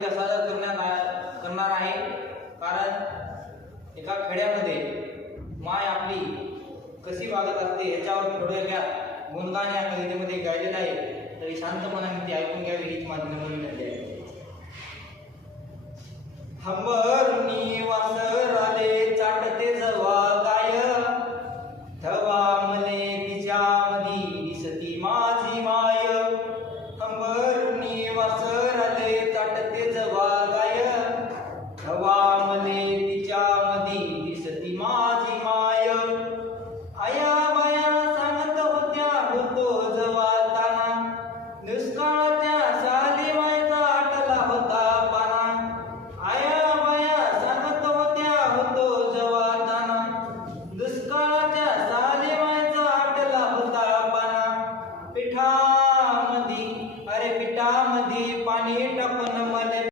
सादर करणार आहे। कारण एका खेड्यामध्ये माय आपली कशी वागत असते याच्यावर थोडक्यात गुणगान या कवितेमध्ये गायलेलं आहे। तरी शांत मनाने ती ऐकून घ्यावी हीच माझी विनंती आहे।